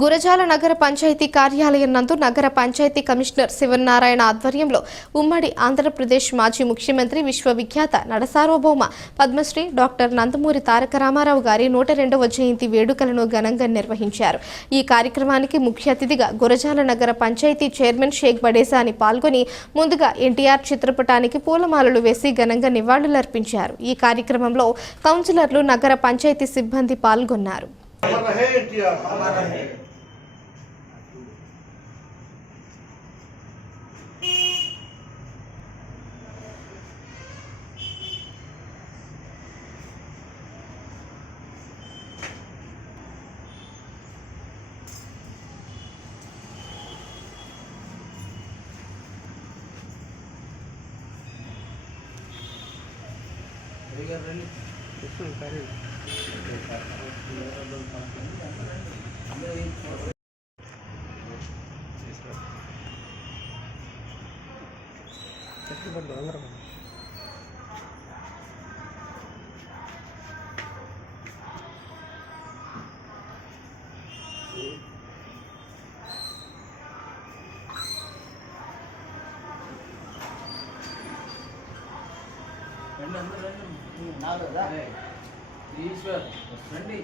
గురజాల నగర పంచాయతీ కార్యాలయం నందు నగర పంచాయతీ కమిషనర్ శివనారాయణ ఆధ్వర్యంలో ఉమ్మడి ఆంధ్రప్రదేశ్ మాజీ ముఖ్యమంత్రి విశ్వవిఖ్యాత నడసార్వభౌమ పద్మశ్రీ డాక్టర్ నందమూరి తారక రామారావు గారి 102వ జయంతి వేడుకలను ఘనంగా నిర్వహించారు। ఈ కార్యక్రమానికి ముఖ్య అతిథిగా గురజాల నగర పంచాయతీ చైర్మన్ షేక్ బడేసాని పాల్గొని ముందుగా ఎన్టీఆర్ చిత్రపటానికి పూలమాలలు వేసి ఘనంగా నివాళులర్పించారు। ఈ కార్యక్రమంలో కౌన్సిలర్లు నగర పంచాయతీ సిబ్బంది పాల్గొన్నారు। ఈశ్వర్ రండి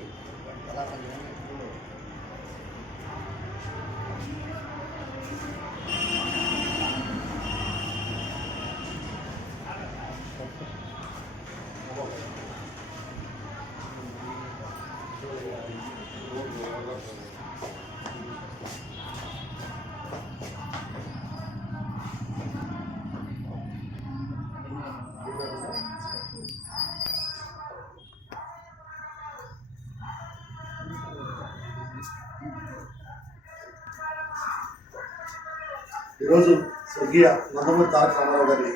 ఈరోజు స్వర్గీయ నందమూరి తారక రామారావు గారి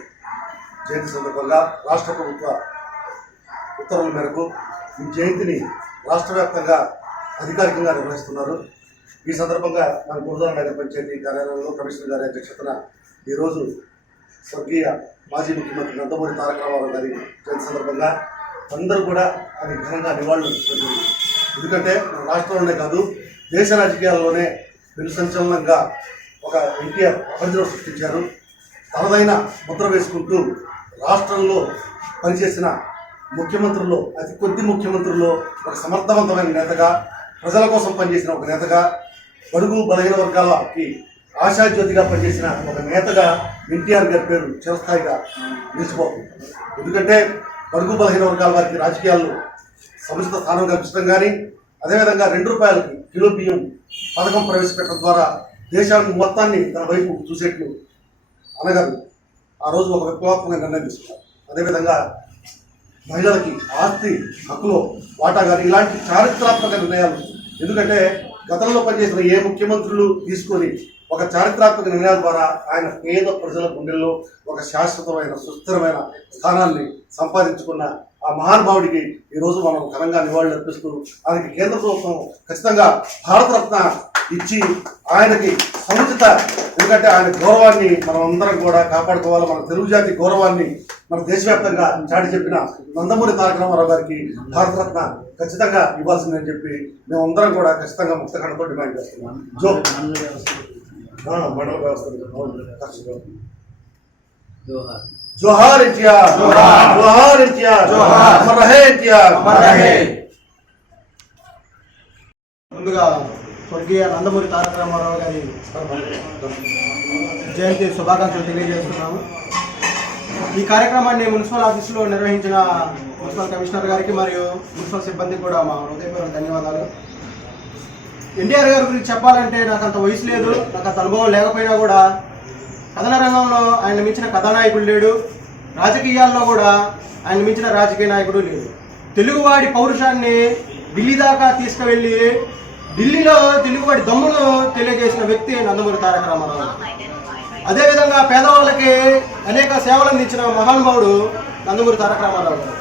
జయంతి సందర్భంగా రాష్ట్ర ప్రభుత్వ ఉత్తర్వుల మేరకు ఈ జయంతిని రాష్ట్ర వ్యాప్తంగా అధికారికంగా నిర్వహిస్తున్నారు। ఈ సందర్భంగా మన గురజాల నగర పంచాయతీ కార్యాలయంలో కమిషనర్ గారి అధ్యక్షతన ఈరోజు స్వర్గీయ మాజీ ముఖ్యమంత్రి నందమూరి తారక రామారావు గారి జయంతి సందర్భంగా అందరూ కూడా అది ఘనంగా నివాళులు ఇస్తున్నారు। ఎందుకంటే మన రాష్ట్రంలోనే కాదు దేశ రాజకీయాల్లోనే సంచలనంగా ఒక ఎన్టీఆర్ ప్రపంచంలో సృష్టించారు। తనదైన ముద్ర వేసుకుంటూ రాష్ట్రంలో పనిచేసిన ముఖ్యమంత్రుల్లో అతి కొద్ది ముఖ్యమంత్రుల్లో ఒక సమర్థవంతమైన నేతగా, ప్రజల కోసం పనిచేసిన ఒక నేతగా, బడుగు బలహీన వర్గాలకి ఆశాజ్యోతిగా పనిచేసిన ఒక నేతగా ఎన్టీఆర్ గారి పేరు చిరస్థాయిగా నిలిచిపోతుంది। ఎందుకంటే బడుగు బలహీన వర్గాల వారికి రాజకీయాల్లో సముచిత స్థానం కల్పించడం కానీ, అదేవిధంగా 2 రూపాయలకి కిలో బియ్యం పథకం ప్రవేశపెట్టడం ద్వారా దేశాన్ని మొత్తాన్ని తన వైపు చూసేట్లు అనగారు ఆ రోజు ఒక విప్లవాత్మక నిర్ణయం తీసుకున్నారు। అదేవిధంగా మహిళలకి ఆస్తి హక్కులో వాటా కానీ ఇలాంటి చారిత్రాత్మక నిర్ణయాలు, ఎందుకంటే గతంలో పనిచేసిన ఏ ముఖ్యమంత్రులు తీసుకొని ఒక చారిత్రాత్మక నిర్ణయాల ద్వారా ఆయన పేద ప్రజల గుండెల్లో ఒక శాశ్వతమైన సుస్థిరమైన స్థానాన్ని సంపాదించుకున్న ఆ మహానుభావుడికి ఈరోజు మనం ఘనంగా నివాళులు అర్పిస్తూ ఆయనకి కేంద్ర ప్రభుత్వం ఖచ్చితంగా భారతరత్న ఇచ్చి ఆయనకి సముచిత, ఎందుకంటే ఆయన గౌరవాన్ని మనం అందరం కూడా కాపాడుకోవాలి। మన తెలుగు జాతి గౌరవాన్ని మన దేశవ్యాప్తంగా చాటి చెప్పిన నందమూరి తారక రామారావు గారికి భారతరత్న ఖచ్చితంగా ఇవ్వాల్సిందని చెప్పి మేమందరం కూడా ఖచ్చితంగా ముక్త కడతో డిమాండ్ చేస్తున్నాం। మండల వ్యవస్థ జోహార్ ఎన్టీఆర్, జోహార్ ఎన్టీఆర్, అమర్ రహే ఎన్టీఆర్। ముందుగా స్వర్గీయ నందమూరి తారక రామారావు గారి జయంతి శుభాకాంక్షలు తెలియజేస్తున్నాము। ఈ కార్యక్రమాన్ని మున్సిపల్ ఆఫీసులో నిర్వహించిన మున్సిపల్ కమిషనర్ గారికి మరియు మున్సిపల్ సిబ్బందికి కూడా మా హృదయపూర్వక ధన్యవాదాలు। ఎన్టీఆర్ గారి గురించి చెప్పాలంటే నాకు అంత వయసు లేదు, నాకు అంత అనుభవం లేకపోయినా కూడా కథన రంగంలో ఆయన మించిన కథానాయకుడు లేడు, రాజకీయాల్లో కూడా ఆయన మించిన రాజకీయ నాయకుడు లేడు। తెలుగువాడి పౌరుషాన్ని ఢిల్లీ దాకా తీసుకువెళ్ళి ఢిల్లీలో తెలుగువాడి దమ్మును తెలియజేసిన వ్యక్తి నందమూరి తారక రామారావు। అదేవిధంగా పేదవాళ్ళకి అనేక సేవలు అందించిన మహానుభావుడు నందమూరి తారక రామారావు గారు।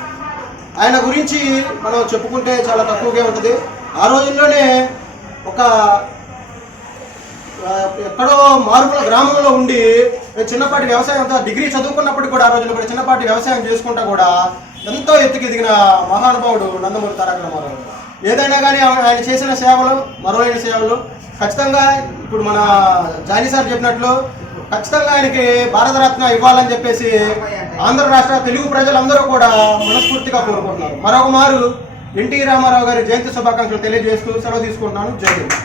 ఆయన గురించి మనం చెప్పుకుంటే చాలా తక్కువగా ఉంటుంది। ఆ రోజుల్లోనే ఒక ఎక్కడో మారుమూల గ్రామంలో ఉండి చిన్నపాటి వ్యవసాయంతో డిగ్రీ చదువుకున్నప్పటికీ కూడా ఆ రోజుల్లో కూడా చిన్నపాటి వ్యవసాయం చేసుకుంటా కూడా ఎంతో ఎత్తుకు ఎదిగిన మహానుభావుడు నందమూరి తారక రామారావు. ఏదైనా కానీ ఆయన చేసిన సేవలు మరోలైన సేవలు ఖచ్చితంగా ఇప్పుడు మన జానీ సార్ చెప్పినట్లు ఖచ్చితంగా ఆయనకి భారతరత్న ఇవ్వాలని చెప్పేసి ఆంధ్ర రాష్ట్ర తెలుగు ప్రజలందరూ కూడా మనస్ఫూర్తిగా కోరుకుంటున్నారు. మరొక మారు ఎన్టీ రామారావు గారి జయంతి శుభాకాంక్షలు తెలియజేస్తూ సెలవు తీసుకుంటున్నాను. జై హింద్.